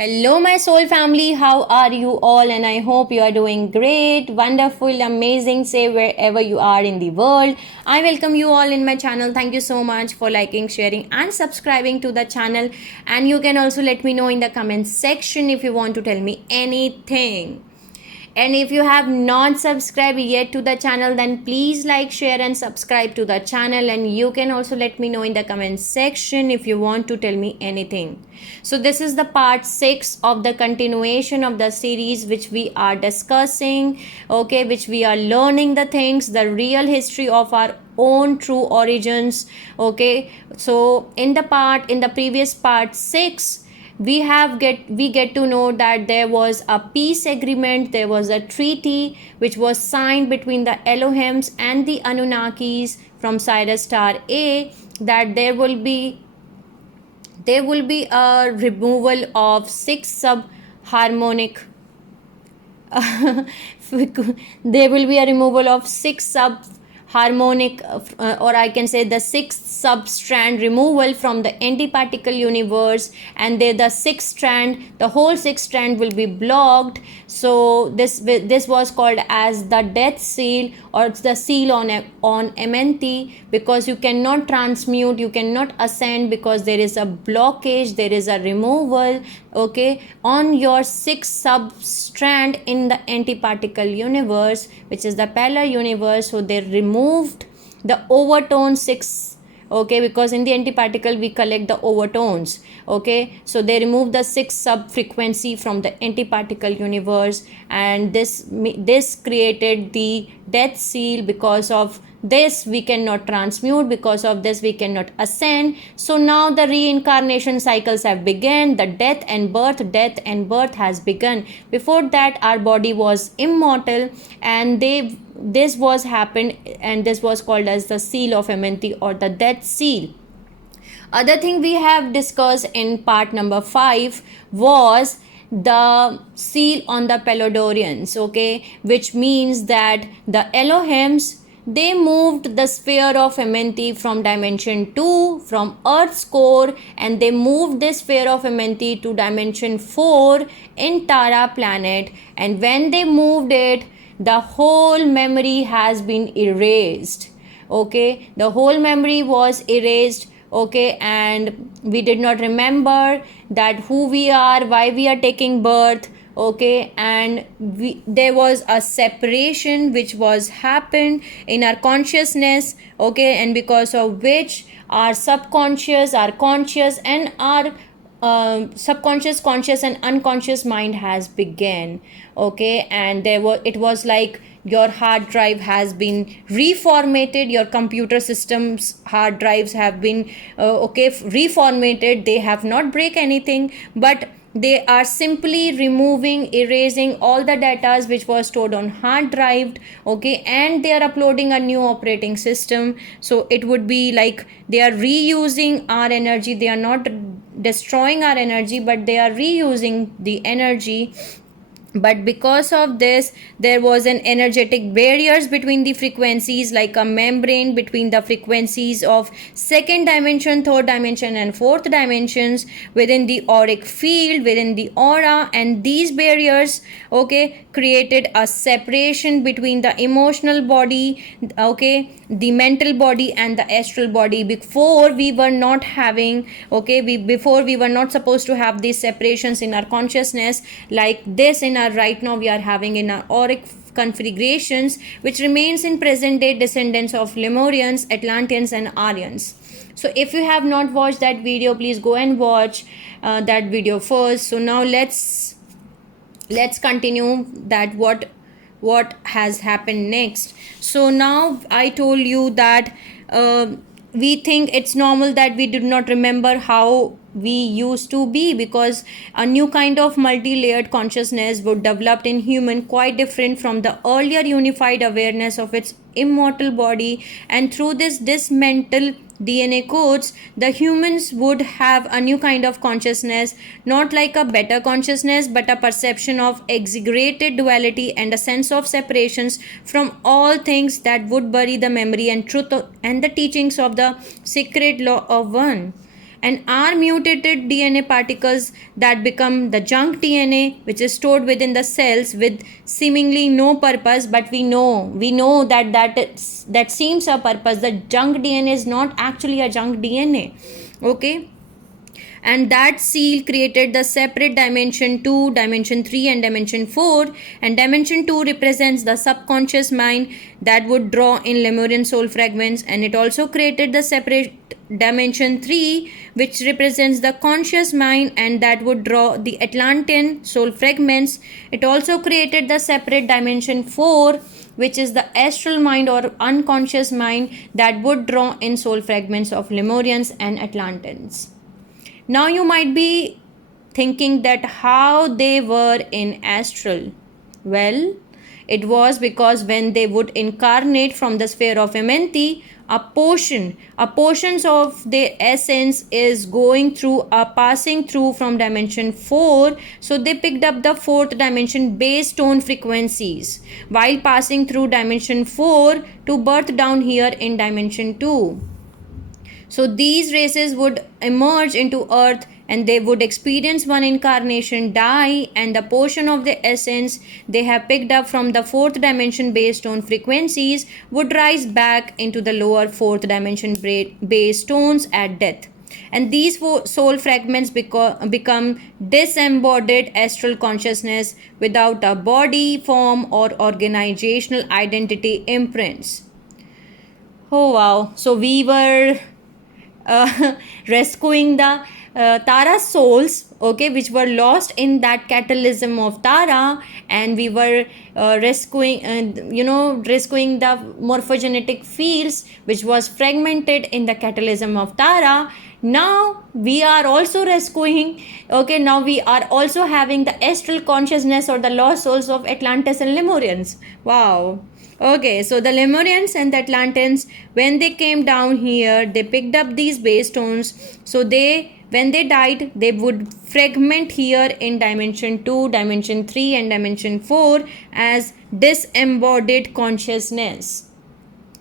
Hello, my soul family. How are you all? And I hope you are doing great, wonderful, amazing. Say wherever you are in the world. I welcome you all in my channel. Thank you so much for liking, sharing, and subscribing to the channel. And you can also let me know in the comment section if you want to tell me anything. And if you have not subscribed yet to the channel, then please like, share and subscribe to the channel. And you can also let me know in the comment section if you want to tell me anything. So this is the part 6 of the continuation of the series which we are discussing, okay, which we are learning the things, the real history of our own true origins. Okay, so in the previous part 6, we get to know that there was a peace agreement, there was a treaty which was signed between the Elohims and the Anunnakis from Sirius star A, that there will be a removal of 6 subharmonic there will be a removal of 6 subharmonic or I can say the 6th substrand removal from the antiparticle universe, and there the whole 6th strand will be blocked. So this was called as the death seal, or the seal on MNT, because you cannot transmute, you cannot ascend, because there is a blockage, there is a removal, okay, on your 6th substrand in the antiparticle universe, which is the polar universe. So they removed the overtone 6, okay, because in the antiparticle we collect the overtones, okay. So they remove the 6th sub frequency from the antiparticle universe, and this created the death seal. Because of this we cannot transmute, because of this we cannot ascend. So now the reincarnation cycles have begun, the death and birth has begun. Before that our body was immortal, and this was happened, and this was called as the seal of MNT, or the death seal. Other thing we have discussed in part number 5 was the seal on the Peladorians, okay, which means that the Elohims, they moved the sphere of MNT from dimension 2, from Earth's core, and they moved this sphere of MNT to dimension 4 in Tara planet. And when they moved it, the whole memory has been erased, okay, the whole memory was erased, okay, and we did not remember that who we are, why we are taking birth, okay, and there was a separation which was happened in our consciousness, okay, and because of which our subconscious, our conscious, and our subconscious, conscious, and unconscious mind has begun, okay. And it was like your hard drive has been reformatted, your computer systems hard drives have been reformatted. They have not break anything, but they are simply removing, erasing all the data which was stored on hard drive, okay, and they are uploading a new operating system. So it would be like they are reusing our energy, they are not destroying our energy, but they are reusing the energy. But because of this, there was an energetic barriers between the frequencies, like a membrane between the frequencies of 2nd dimension, 3rd dimension, and 4th dimensions within the auric field, within the aura. And these barriers, okay, created a separation between the emotional body, okay, the mental body, and the astral body. Before we were not having, okay, before we were not supposed to have these separations in our consciousness like this. In our right now we are having in our auric configurations, which remains in present day descendants of Lemurians, Atlanteans, and Aryans. So if you have not watched that video, please go and watch that video first. So now let's continue that what has happened next. So now I told you that we think it's normal that we did not remember how we used to be, because a new kind of multi-layered consciousness would develop in human, quite different from the earlier unified awareness of its immortal body. And through this mental DNA codes, the humans would have a new kind of consciousness, not like a better consciousness, but a perception of exaggerated duality and a sense of separations from all things that would bury the memory and truth and the teachings of the sacred law of one. and are mutated DNA particles that become the junk DNA, which is stored within the cells with seemingly no purpose. But we know that that seems a purpose. The junk DNA is not actually a junk DNA. Okay, and that seal created the separate dimension 2, dimension 3 and dimension 4, and dimension 2 represents the subconscious mind that would draw in Lemurian soul fragments, and it also created the separate dimension 3 which represents the conscious mind and that would draw the Atlantean soul fragments. It also created the separate dimension 4 which is the astral mind or unconscious mind that would draw in soul fragments of Lemurians and Atlanteans. Now you might be thinking that how they were in astral. Well, it was because when they would incarnate from the sphere of Amenti, a portion of their essence is passing through from dimension 4. So they picked up the fourth dimension base tone frequencies while passing through dimension 4 to birth down here in dimension 2. So these races would emerge into Earth and they would experience one incarnation, die, and the portion of the essence they have picked up from the fourth dimension base tone frequencies would rise back into the lower fourth dimension base tones at death. And these soul fragments become disembodied astral consciousness without a body, form, or organizational identity imprints. Oh wow! So we were rescuing the Tara souls, okay, which were lost in that catalysm of Tara, and we were rescuing the morphogenetic fields which was fragmented in the catalysm of Tara. Now we are also rescuing, okay, now we are also having the astral consciousness or the lost souls of Atlantis and Lemurians. Wow. Okay, so the Lemurians and the Atlanteans, when they came down here, they picked up these base tones. So when they died, they would fragment here in dimension 2, dimension 3 and dimension 4 as disembodied consciousness.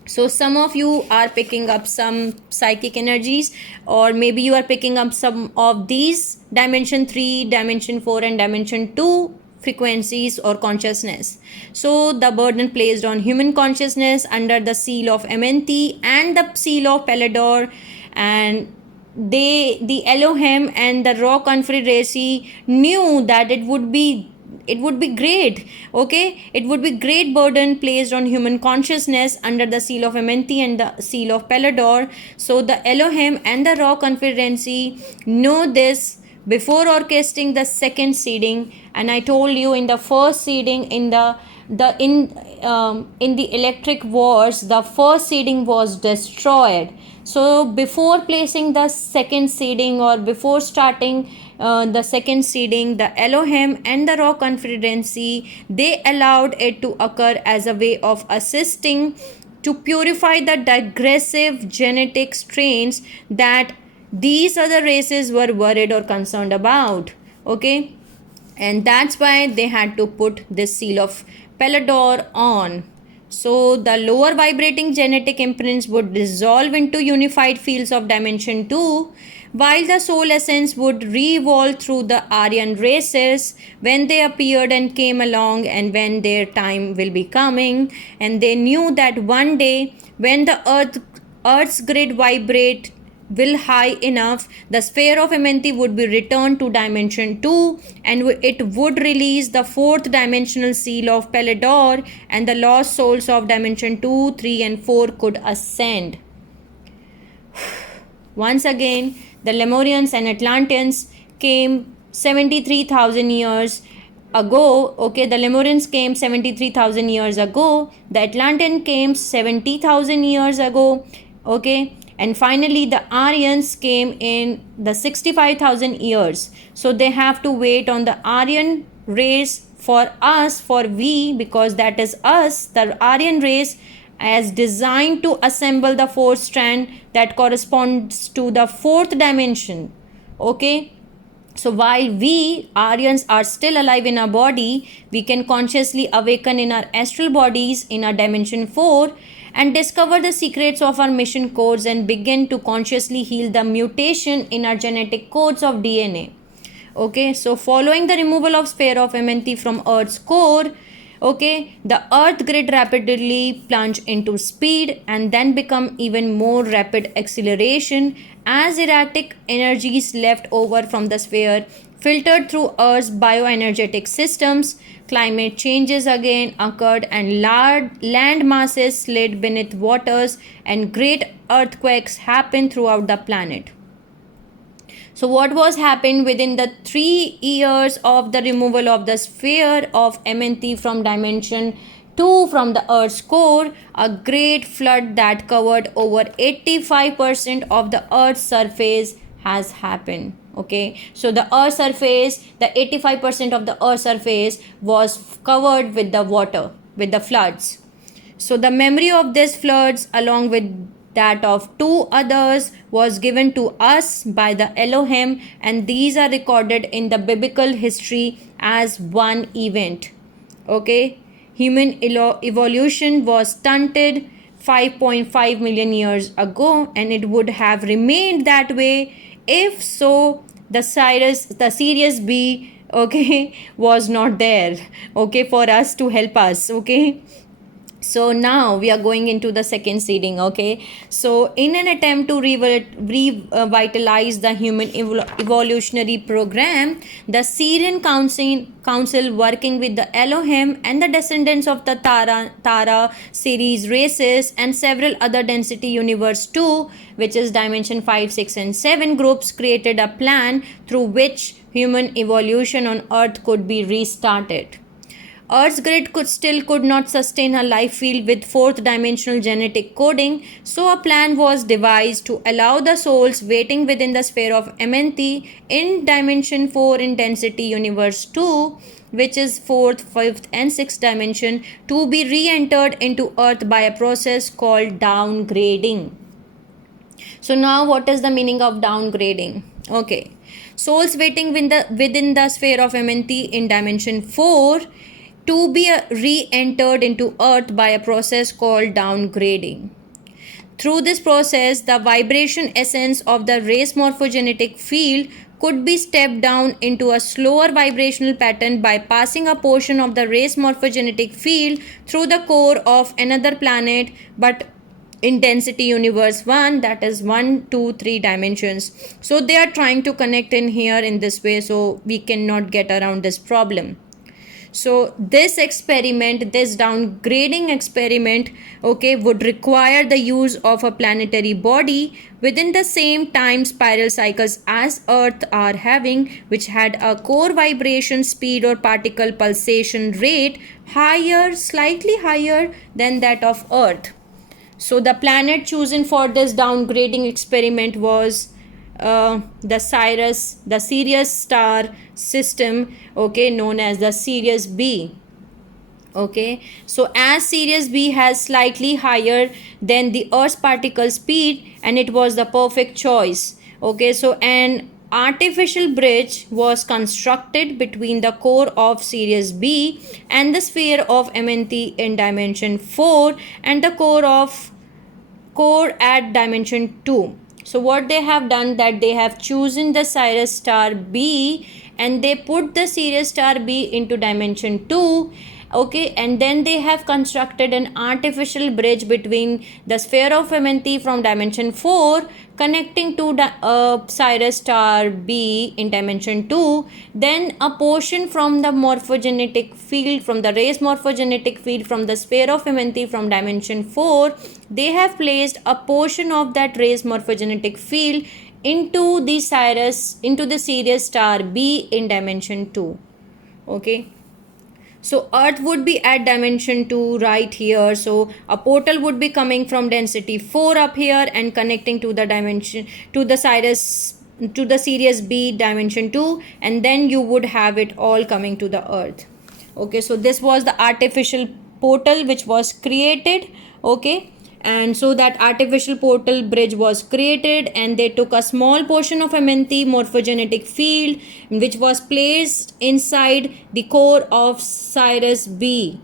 So some of you are picking up some psychic energies, or maybe you are picking up some of these dimension 3, dimension 4 and dimension 2 frequencies or consciousness. So the burden placed on human consciousness under the seal of Amenti and the seal of Pelador, and the Elohim and the Ra Confederacy knew that it would be great, okay, it would be great burden placed on human consciousness under the seal of Amenti and the seal of Pelador. So the Elohim and the Ra Confederacy know this before orchestrating the second seeding. And I told you in the first seeding, in the electric wars, the first seeding was destroyed. So before placing the second seeding or before starting the second seeding, the Elohim and the Ra Confederacy, they allowed it to occur as a way of assisting to purify the digressive genetic strains that these other races were worried or concerned about. Okay, and that's why they had to put this seal of Pelador on. So the lower vibrating genetic imprints would dissolve into unified fields of dimension 2, while the soul essence would re-evolve through the Aryan races when they appeared and came along, and when their time will be coming. And they knew that one day when the Earth's grid vibrate will high enough, the sphere of Amenti would be returned to dimension 2 and it would release the fourth dimensional seal of Pelador, and the lost souls of dimension 2, 3 and 4 could ascend. Once again, the Lemurians and Atlanteans came 73,000 years ago. Okay, the Lemurians came 73,000 years ago, the Atlanteans came 70,000 years ago. Okay, and finally the Aryans came in the 65,000 years. So they have to wait on the Aryan race for us, because that is us, the Aryan race, as designed to assemble the fourth strand that corresponds to the fourth dimension. Okay, so while we Aryans are still alive in our body, we can consciously awaken in our astral bodies in our dimension 4, and discover the secrets of our mission codes and begin to consciously heal the mutation in our genetic codes of DNA. Okay, so following the removal of sphere of MNT from Earth's core, okay, the Earth grid rapidly plunge into speed and then become even more rapid acceleration as erratic energies left over from the sphere filtered through Earth's bioenergetic systems. Climate changes again occurred and land masses slid beneath waters and great earthquakes happened throughout the planet. So what was happened within the 3 years of the removal of the sphere of MNT from dimension 2 from the Earth's core? A great flood that covered over 85% of the Earth's surface has happened. Okay, so the Earth's surface, the 85% of the Earth's surface was covered with the water, with the floods. So the memory of these floods along with that of 2 others was given to us by the Elohim, and these are recorded in the biblical history as one event. Okay, human evolution was stunted 5.5 million years ago, and it would have remained that way if so the Sirius B, okay, was not there, okay, for us to help us. Okay, so now we are going into the second seeding. Okay, so in an attempt to revitalize the human evolutionary program, the Syrian council working with the Elohim and the descendants of the Tara series races and several other density universe 2, which is dimension 5, 6 and 7 groups, created a plan through which human evolution on Earth could be restarted. Earth's grid could not sustain a life field with 4th dimensional genetic coding, so a plan was devised to allow the souls waiting within the sphere of MNT in dimension 4 in density universe 2, which is 4th, 5th and 6th dimension, to be re-entered into Earth by a process called downgrading. So now what is the meaning of downgrading? Okay, souls waiting within the sphere of MNT in dimension 4 to be re-entered into Earth by a process called downgrading. Through this process, the vibration essence of the race morphogenetic field could be stepped down into a slower vibrational pattern by passing a portion of the race morphogenetic field through the core of another planet, but in density universe 1, that is 1, 2, 3 dimensions. So they are trying to connect in here in this way, so we cannot get around this problem. So this experiment, this downgrading experiment, okay, would require the use of a planetary body within the same time spiral cycles as Earth are having, which had a core vibration speed or particle pulsation rate higher, slightly higher than that of Earth. So the planet chosen for this downgrading experiment was the Sirius star system, okay, known as the Sirius B. Okay, so as Sirius B has slightly higher than the Earth's particle speed, and it was the perfect choice. Okay, so an artificial bridge was constructed between the core of Sirius B and the sphere of MNT in dimension 4 and the core at dimension 2. So what they have done, that they have chosen the Sirius star B and they put the Sirius star B into dimension 2. Okay, and then they have constructed an artificial bridge between the sphere of MNT from dimension 4 connecting to the Sirius star B in dimension 2. Then a portion from the morphogenetic field, from the race morphogenetic field from the sphere of MNT from dimension 4, they have placed a portion of that race morphogenetic field into the Sirius star B in dimension 2. Okay, so Earth would be at dimension 2 right here. So a portal would be coming from density 4 up here and connecting to the dimension to the Sirius B dimension 2, and then you would have it all coming to the Earth. Okay, so this was the artificial portal which was created. Okay, and so that artificial portal bridge was created, and they took a small portion of MNT morphogenetic field which was placed inside the core of Sirius B.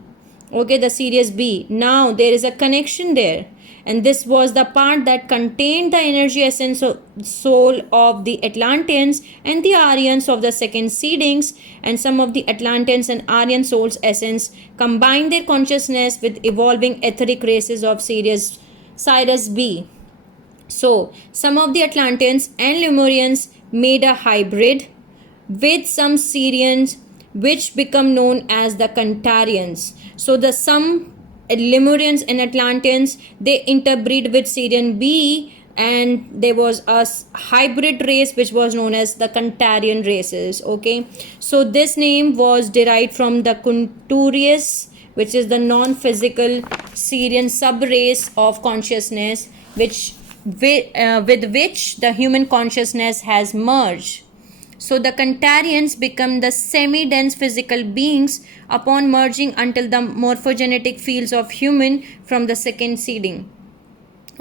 Okay, the Sirius B. Now there is a connection there, and this was the part that contained the energy essence of soul of the Atlanteans and the Aryans of the second seedings, and some of the Atlanteans and Aryan souls essence combined their consciousness with evolving etheric races of Sirius B. So some of the Atlanteans and Lemurians made a hybrid with some Syrians, which become known as the Kantarians. So the some Lemurians and Atlanteans, they interbreed with Syrian B, and there was a hybrid race which was known as the Kantarian races. Okay, so this name was derived from the Kunturius, which is the non-physical Syrian sub-race of consciousness, with which the human consciousness has merged. So the Kantarians become the semi-dense physical beings upon merging until the morphogenetic fields of human from the second seeding.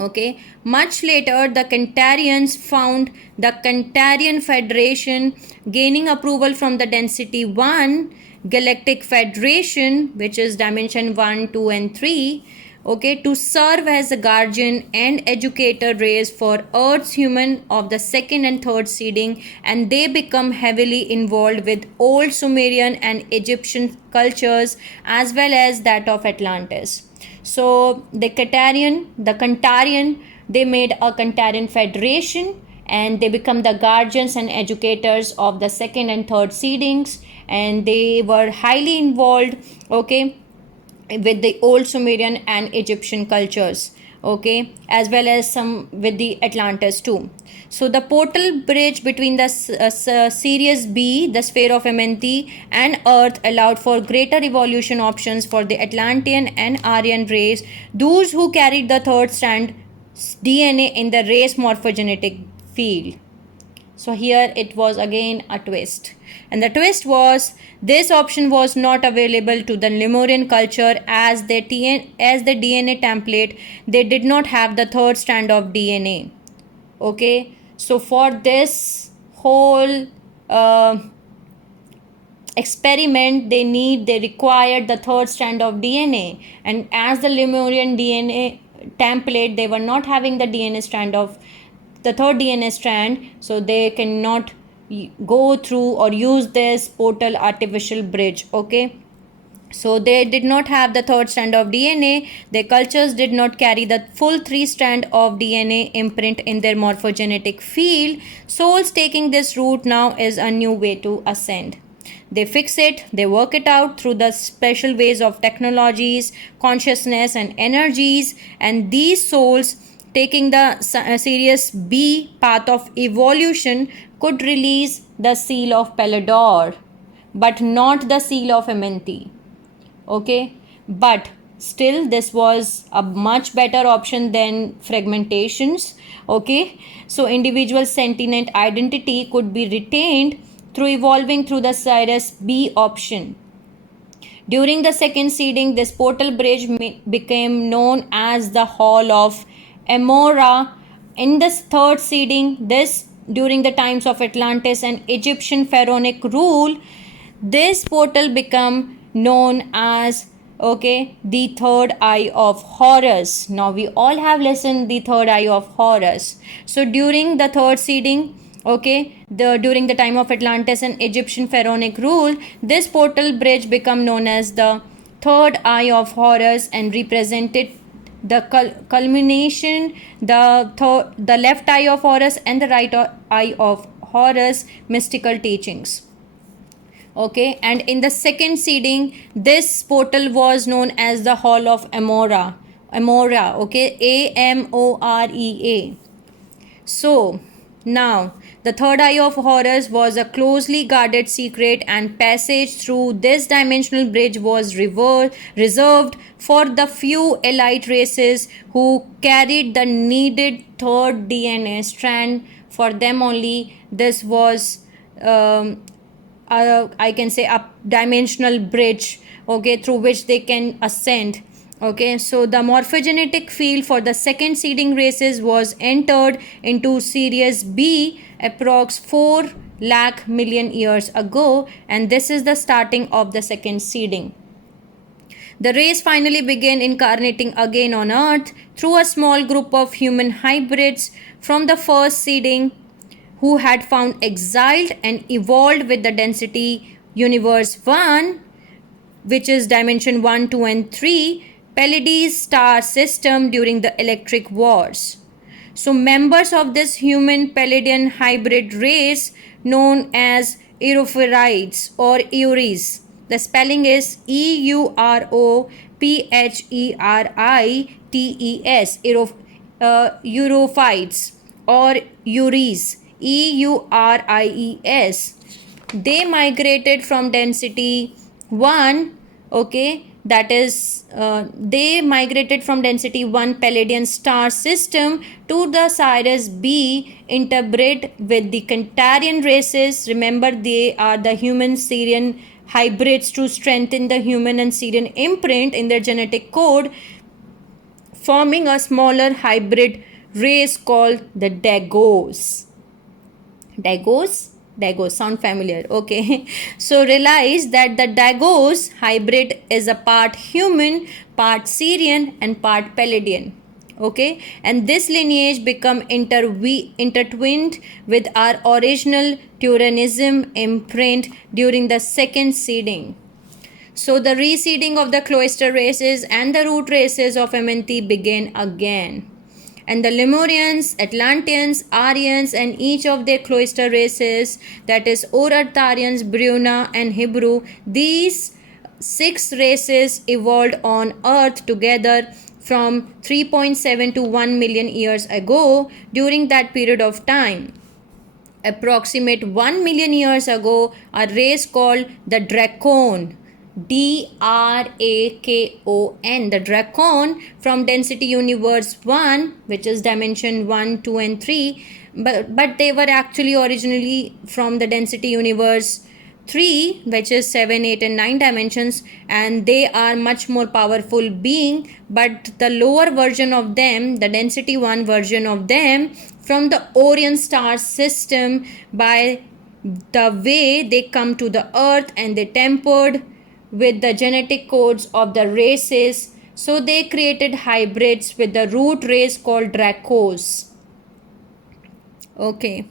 Okay, much later the Kantarians found the Kantarian Federation, gaining approval from the density 1 Galactic Federation, which is dimension 1, 2 and 3, okay, to serve as a guardian and educator race for Earth's human of the second and third seeding, and they become heavily involved with old Sumerian and Egyptian cultures as well as that of Atlantis. So the Kantarian, they made a Kantarian Federation, and they become the guardians and educators of the second and third seedings, and they were highly involved, okay, with the old Sumerian and Egyptian cultures, okay, as well as some with the Atlantis too. So the portal bridge between the Sirius B, the sphere of Amenti, and Earth allowed for greater evolution options for the Atlantean and Aryan race, those who carried the third strand DNA in the race morphogenetic field. So here it was again a twist. And the twist was this option was not available to the Lemurian culture as the DNA template. They did not have the third strand of DNA. Okay. So for this whole experiment, they required the third strand of DNA. And as the Lemurian DNA template, they were not having the third DNA strand, so they cannot go through or use this portal artificial bridge. Okay, so they did not have the third strand of DNA. Their cultures did not carry the full 3 strand of DNA imprint in their morphogenetic field. Souls taking this route now is a new way to ascend. They fix it, they work it out through the special ways of technologies, consciousness and energies, and these souls taking the Sirius B path of evolution could release the seal of Pelador, but not the seal of Amenti. Okay, but still this was a much better option than fragmentations. Okay, so individual sentient identity could be retained through evolving through the Sirius B option. During the second seeding, this portal bridge became known as the Hall of Amora. In this third seeding, during the times of Atlantis and Egyptian pharaonic rule, this portal became known as, okay, the third eye of Horus. Now we all have listened the third eye of Horus. So during the third seeding, okay, during the time of Atlantis and Egyptian pharaonic rule, this portal bridge became known as the third eye of Horus and represented the culmination, the left eye of Horus and the right eye of Horus mystical teachings. Okay, and in the second seeding, this portal was known as the Hall of Amora, okay, Amorea. So now the third eye of Horus was a closely guarded secret, and passage through this dimensional bridge was reserved for the few elite races who carried the needed third DNA strand. For them only this was I can say a dimensional bridge, okay, through which they can ascend. Okay, so the morphogenetic field for the second seeding races was entered into Sirius B approx 4 lakh million years ago, and this is the starting of the second seeding. The race finally began incarnating again on Earth through a small group of human hybrids from the first seeding who had found exiled and evolved with the density universe 1, which is dimension 1, 2, and 3, Pleiades star system during the electric wars. So, members of this human Pleiadian hybrid race known as Europherites or Euries. The spelling is Europheries, Europhites or Euries, Euries. They migrated from density 1, okay, that is they migrated from density 1 Pleiadian star system to the Sirius B, interbred with the Centaurian races. Remember, they are the human Sirian hybrids to strengthen the human and Sirian imprint in their genetic code, forming a smaller hybrid race called the Dagos. Dagos sound familiar? Okay. So realize that the Dagos hybrid is a part human, part Sirian, and part Pleiadian. Okay, and this lineage become intertwined with our original Turanism imprint during the second seeding. So the reseeding of the cloister races and the root races of MNT began again. And the Lemurians, Atlanteans, Aryans, and each of their cloister races, that is Urartarians, Bruna, and Hebrew, these 6 races evolved on Earth together from 3.7 to 1 million years ago. During that period of time, approximate 1 million years ago, a race called the Dracon, Drakon, the Dracon from density universe 1, which is dimension 1, 2, and 3, but they were actually originally from the density universe 3, which is 7, 8, and 9 dimensions, and they are much more powerful being. But the lower version of them, the density 1 version of them, from the Orion star system, by the way they come to the earth and they tempered with the genetic codes of the races, so they created hybrids with the root race called Dracos. Okay,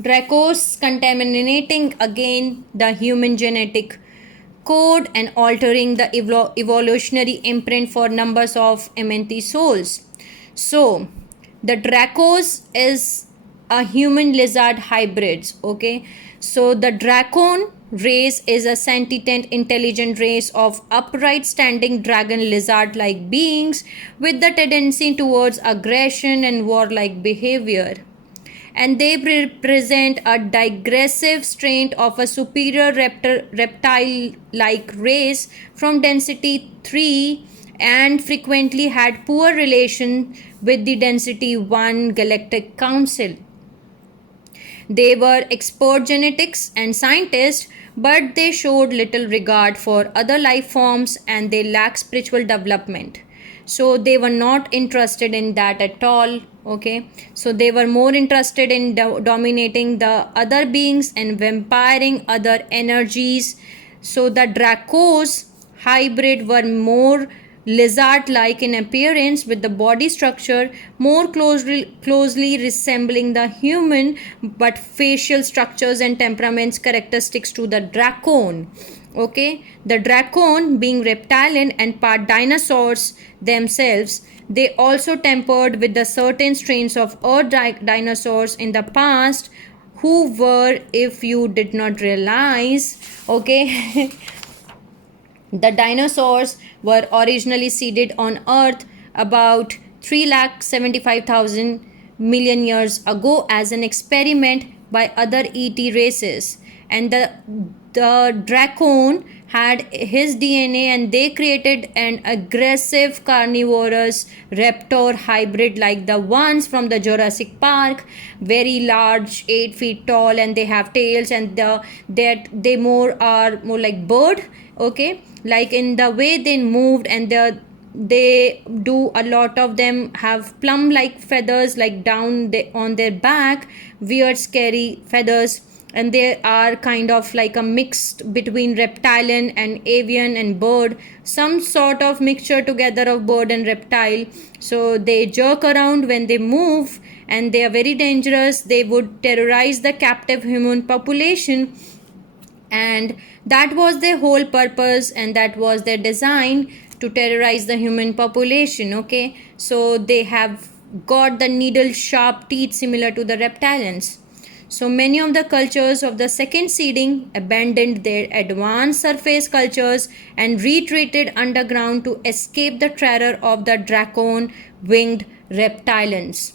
Dracos contaminating again the human genetic code and altering the evolutionary imprint for numbers of MNT souls. So the Dracos is a human lizard hybrids. Okay, so the Dracon race is a sentient intelligent race of upright standing dragon lizard like beings with the tendency towards aggression and warlike behavior, and they represent a digressive strain of a superior reptile like race from density 3 and frequently had poor relation with the density 1 galactic council. They were expert genetics and scientists, but they showed little regard for other life forms and they lacked spiritual development. So they were not interested in that at all. Okay, so they were more interested in dominating the other beings and vampiring other energies. So the Dracos hybrid were more lizard-like in appearance, with the body structure more closely resembling the human, but facial structures and temperaments characteristics to the Dracon. Okay, the Dracon being reptilian and part dinosaurs themselves, they also tempered with the certain strains of earth dinosaurs in the past, who were, if you did not realize, okay, the dinosaurs were originally seeded on Earth about 3,75,000 million years ago as an experiment by other ET races, and the Dracon had his DNA and they created an aggressive carnivorous raptor hybrid like the ones from the Jurassic Park, very large, 8 feet tall, and they have tails, and they are more like bird. Okay, like in the way they moved, and they do, a lot of them have plum like feathers like down on their back, weird scary feathers. and they are kind of like a mixed between reptilian and avian and bird, some sort of mixture together of bird and reptile. So they jerk around when they move, and they are very dangerous. They would terrorize the captive human population, and that was their whole purpose, and that was their design, to terrorize the human population. Okay, so they have got the needle sharp teeth similar to the reptilians. So many of the cultures of the second seeding abandoned their advanced surface cultures and retreated underground to escape the terror of the dracon winged reptilians.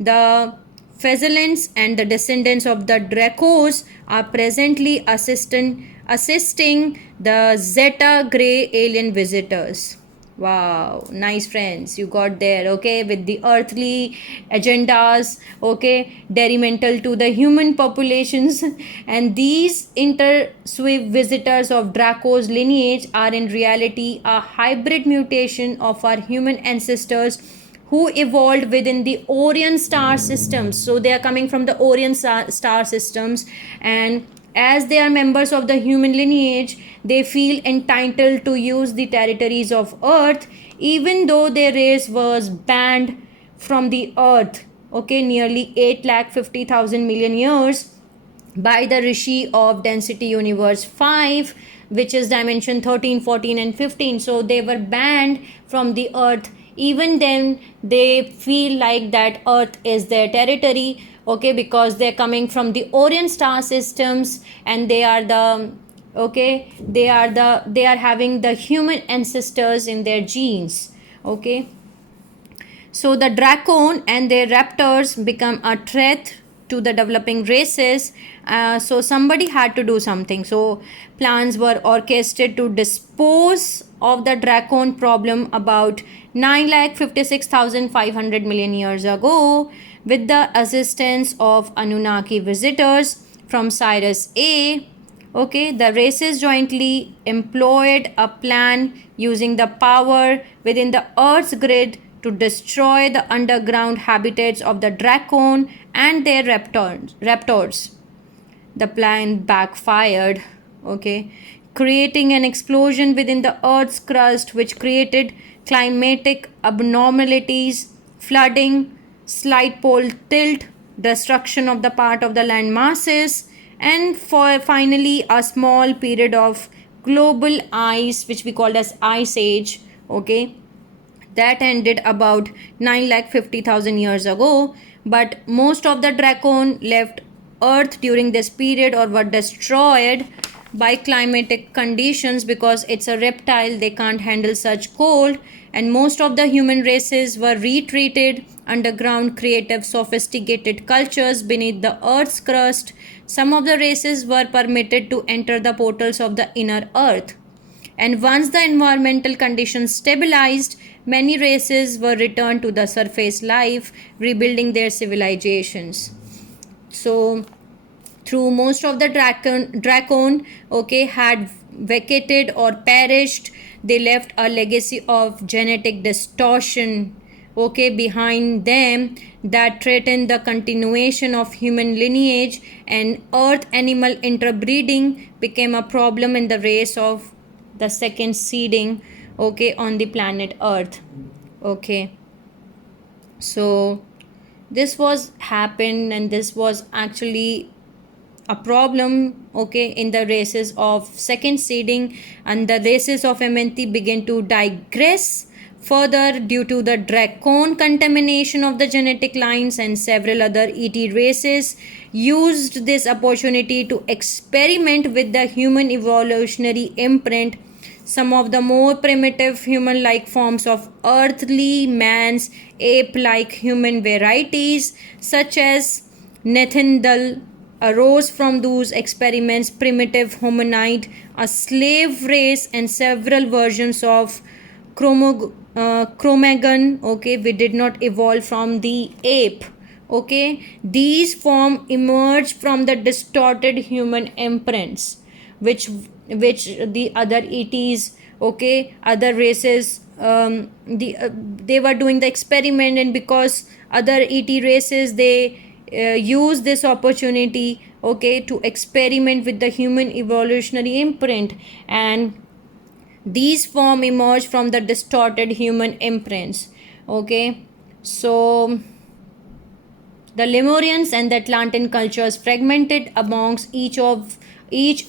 The Fezzelins and the descendants of the Dracos are presently assisting the Zeta Gray alien visitors. Wow, nice friends, you got there. Okay, with the earthly agendas, okay, detrimental to the human populations. And these interswift visitors of Draco's lineage are in reality a hybrid mutation of our human ancestors who evolved within the Orion star systems. So they are coming from the Orion star systems, and as they are members of the human lineage, they feel entitled to use the territories of Earth, even though their race was banned from the Earth. Okay, nearly 8,50,000 million years by the Rishi of density universe 5, which is dimension 13, 14, and 15. So they were banned from the Earth. Even then, they feel like that Earth is their territory. Okay, because they're coming from the Orion star systems, and they are the, okay, they are having the human ancestors in their genes. Okay, so the Dracon and their raptors become a threat to the developing races. So somebody had to do something. So plans were orchestrated to dispose of the Dracon problem about 9,56,500 million years ago, with the assistance of Anunnaki visitors from Sirius A. Okay, the races jointly employed a plan using the power within the Earth's grid to destroy the underground habitats of the Dracon and their raptors. The plan backfired, okay, creating an explosion within the Earth's crust, which created climatic abnormalities, flooding, slight pole tilt, destruction of the part of the land masses, and finally a small period of global ice, which we called as ice age. Okay, that ended about 9,50,000 years ago. But most of the Dracon left Earth during this period or were destroyed by climatic conditions, because it's a reptile, they can't handle such cold. And most of the human races were retreated underground, creative sophisticated cultures beneath the Earth's crust. Some of the races were permitted to enter the portals of the inner Earth, and once the environmental conditions stabilized, many races were returned to the surface life, rebuilding their civilizations. So through most of the Dracon, okay, had vacated or perished, they left a legacy of genetic distortion, okay, behind them, that threatened the continuation of human lineage, and earth animal interbreeding became a problem in the race of the second seeding, okay, on the planet Earth. Okay, so this was happened, and this was actually a problem, okay, in the races of second seeding, and the races of Amenthi began to digress further due to the Dracon contamination of the genetic lines, and several other ET races used this opportunity to experiment with the human evolutionary imprint. Some of the more primitive human-like forms of earthly man's ape-like human varieties, such as Neanderthal, arose from those experiments. Primitive hominid, a slave race, and several versions of Cro-Magnon, okay, we did not evolve from the ape. Okay, these forms emerged from the distorted human imprints, which the other ETs, okay, other races, they were doing the experiment, and because other ET races, they use this opportunity, okay, to experiment with the human evolutionary imprint, and these form emerge from the distorted human imprints. Okay, so the Lemurians and the Atlantean cultures fragmented amongst each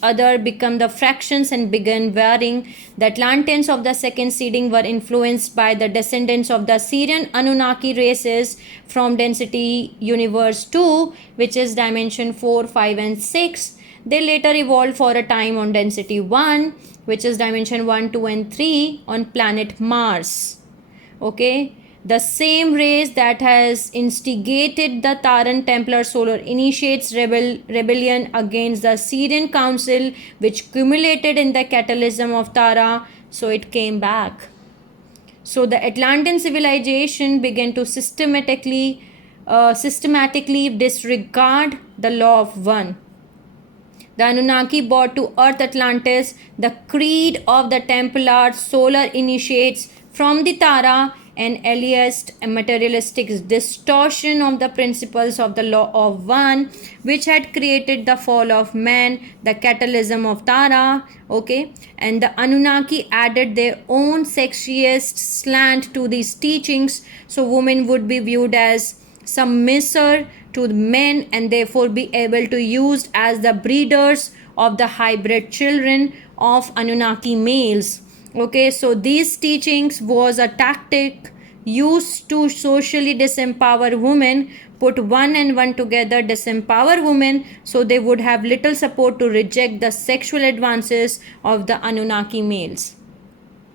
other, become the fractions and began varying. The Atlanteans of the second seeding were influenced by the descendants of the Syrian Anunnaki races from density universe 2, which is dimension 4, 5 and 6. They later evolved for a time on density 1, which is dimension 1, 2 and 3 on planet Mars. Okay, the same race that has instigated the Taran Templar solar initiates rebellion against the Syrian Council, which culminated in the catalysm of Tara, so it came back. So the Atlantean civilization began to systematically disregard the law of one. The Anunnaki brought to Earth Atlantis the creed of the Templar solar initiates from the Tara, an earliest materialistic distortion of the principles of the law of one, which had created the fall of man, the catalysm of Tara. Okay, and the Anunnaki added their own sexist slant to these teachings, so women would be viewed as submissive to men and therefore be able to used as the breeders of the hybrid children of Anunnaki males. Okay, so these teachings was a tactic used to socially disempower women, put one and one together, disempower women, so they would have little support to reject the sexual advances of the Anunnaki males.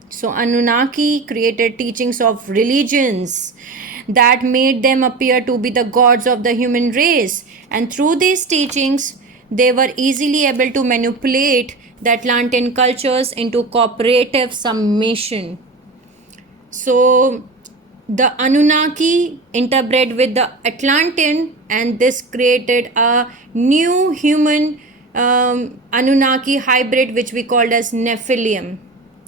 So Anunnaki created teachings of religions that made them appear to be the gods of the human race, and through these teachings they were easily able to manipulate the Atlantean cultures into cooperative submission. So the Anunnaki interbred with the Atlantean, and this created a new human Anunnaki hybrid, which we called as Nephilim.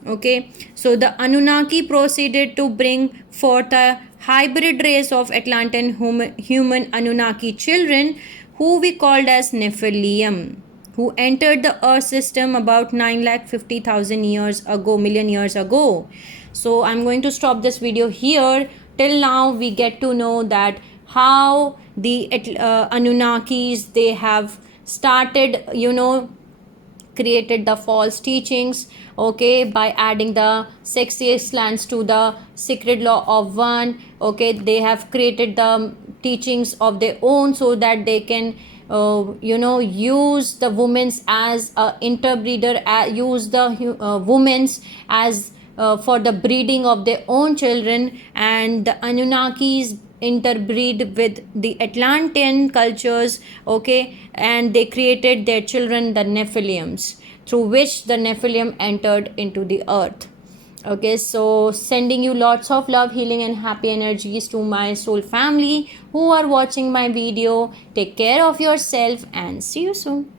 Okay, so the Anunnaki proceeded to bring forth a hybrid race of Atlantean human Anunnaki children, who we called as Nephilim, who entered the Earth system about 950,000 years ago, million years ago. So I'm going to stop this video here. Till now we get to know that how the Anunnakis, they have started, created the false teachings, okay, by adding the sexiest slants to the secret law of one. Okay, they have created the teachings of their own so that they can use the women's as a interbreeder, use the women's as for the breeding of their own children, and the Anunnakis interbreed with the Atlantean cultures, okay, and they created their children, the Nephilims, through which the Nephilim entered into the earth. Okay, so sending you lots of love, healing and happy energies to my soul family who are watching my video. Take care of yourself and see you soon.